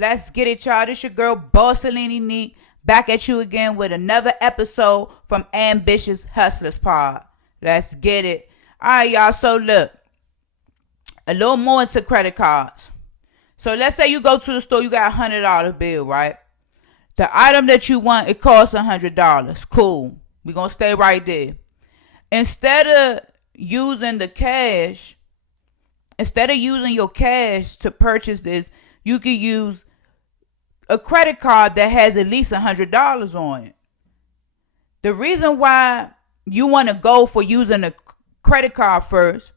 Let's get it, y'all. This your girl, Bossalini Neek, back at you again with another episode from Ambitious Hustlers Pod. Let's get it. All right, y'all. So look, a little more into credit cards. So let's say you go to the store, you got $100 bill, right? The item that you want, it costs $100. Cool. We're going to stay right there. Instead of using your cash to purchase this, you can use a credit card that has at least $100 on it. The reason why you want to go for using a credit card first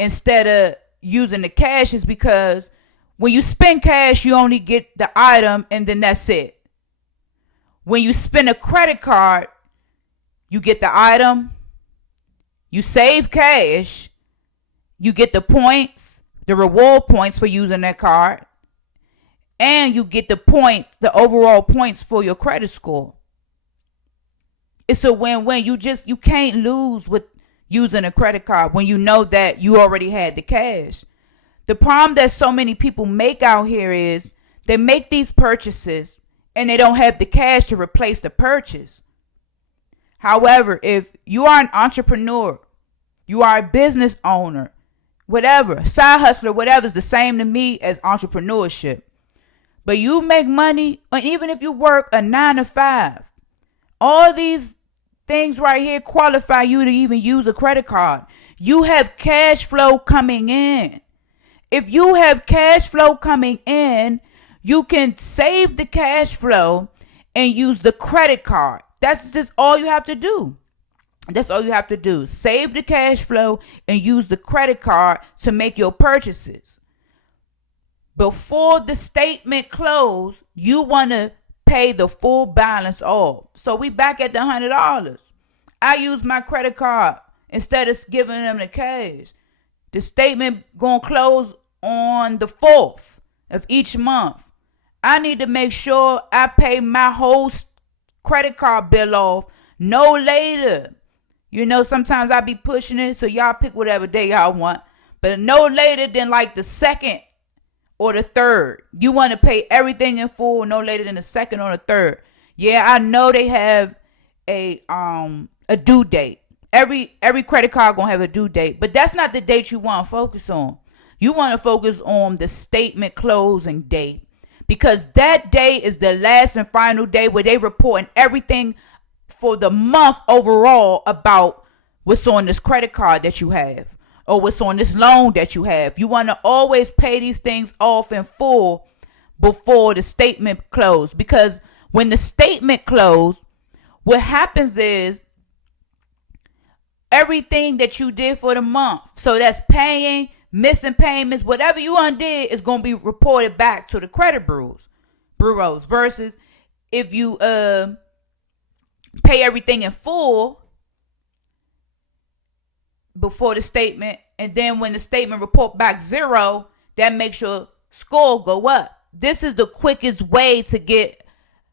instead of using the cash is because when you spend cash, you only get the item and then that's it. When you spend a credit card, you get the item, you save cash, you get the points, the reward points for using that card, and you get the points, the overall points for your credit score. It's a win-win. You can't lose with using a credit card when you know that you already had the cash. The problem that so many people make out here is they make these purchases and they don't have the cash to replace the purchase. However, if you are an entrepreneur, you are a business owner, whatever, side hustler, whatever, is the same to me as entrepreneurship. But you make money, or even if you work a 9 to 5, all these things right here qualify you to even use a credit card. You have cash flow coming in. If you have cash flow coming in, you can save the cash flow and use the credit card. That's just all you have to do. That's all you have to do. Save the cash flow and use the credit card to make your purchases. Before the statement close, you want to pay the full balance off. So we back at the $100. I use my credit card instead of giving them the cash. The statement going to close on the 4th of each month. I need to make sure I pay my whole credit card bill off no later. You know, sometimes I be pushing it, so y'all pick whatever day y'all want. But no later than like the 2nd or the 3rd. You want to pay everything in full no later than the 2nd or the 3rd. Yeah, I know they have a due date. Every credit card gonna have a due date, but that's not the date you want to focus on. You want to focus on the statement closing date, because that day is the last and final day where they reporting everything for the month overall about what's on this credit card that you have or what's on this loan that you have. You want to always pay these things off in full before the statement close, because when the statement close, what happens is everything that you did for the month, so that's paying, missing payments, whatever you undid is going to be reported back to the credit bureaus versus if you pay everything in full before the statement, and then when the statement report back 0, that makes your score go up. This is the quickest way to get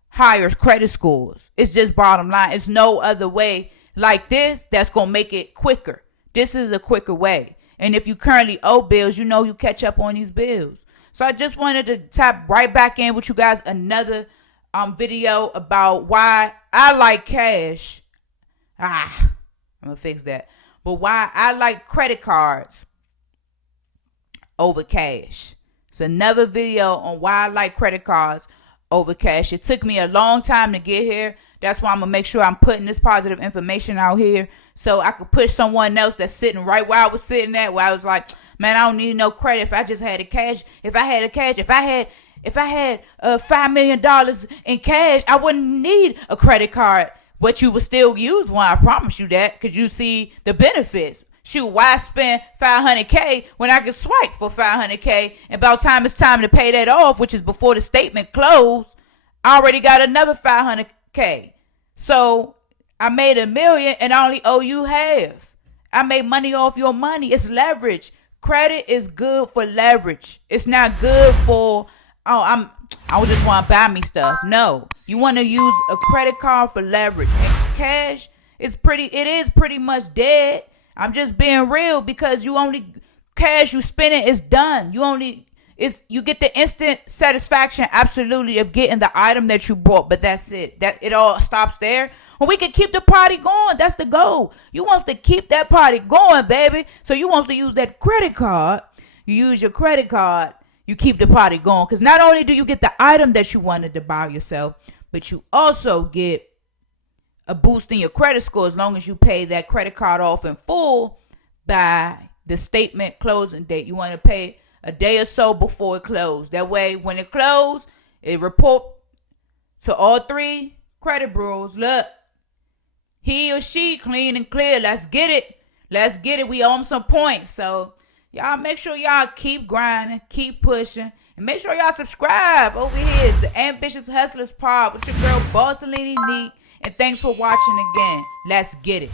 higher credit scores. It's just bottom line. It's no other way like this that's going to make it quicker. This is a quicker way. And if you currently owe bills, you know you catch up on these bills. So I just wanted to tap right back in with you guys another video about why I like cash. I'm going to fix that. But why I like credit cards over cash. It's another video on why I like credit cards over cash. It took me a long time to get here. That's why I'm going to make sure I'm putting this positive information out here so I could push someone else that's sitting right where I was sitting at, where I was like, man, I don't need no credit if I just had the cash. If I had $5 million in cash, I wouldn't need a credit card. But you would still use one, I promise you that, because you see the benefits. Shoot, why spend $500K when I can swipe for $500K, and about time it's time to pay that off, which is before the statement closed, I already got another $500K. So I made $1 million and I only owe you half. I made money off your money. It's leverage. Credit is good for leverage. It's not good for, I just want to buy me stuff. No, you want to use a credit card for leverage. And cash is pretty much dead. I'm just being real, because cash you spend it is done. It's you get the instant satisfaction, absolutely, of getting the item that you bought, but that's it. That it all stops there. Well, we can keep the party going. That's the goal. You want to keep that party going, baby. So you want to use that credit card. You use your credit card. You keep the party going. Because not only do you get the item that you wanted to buy yourself, but you also get a boost in your credit score as long as you pay that credit card off in full by the statement closing date. You want to pay a day or so before it closed. That way, when it closed, it report to all 3 credit bureaus. Look, he or she clean and clear. Let's get it. Let's get it. We owe them some points. So y'all make sure y'all keep grinding, keep pushing, and make sure y'all subscribe over here to Ambitious Hustlers Pod with your girl Bossalini Neat. And thanks for watching again. Let's get it.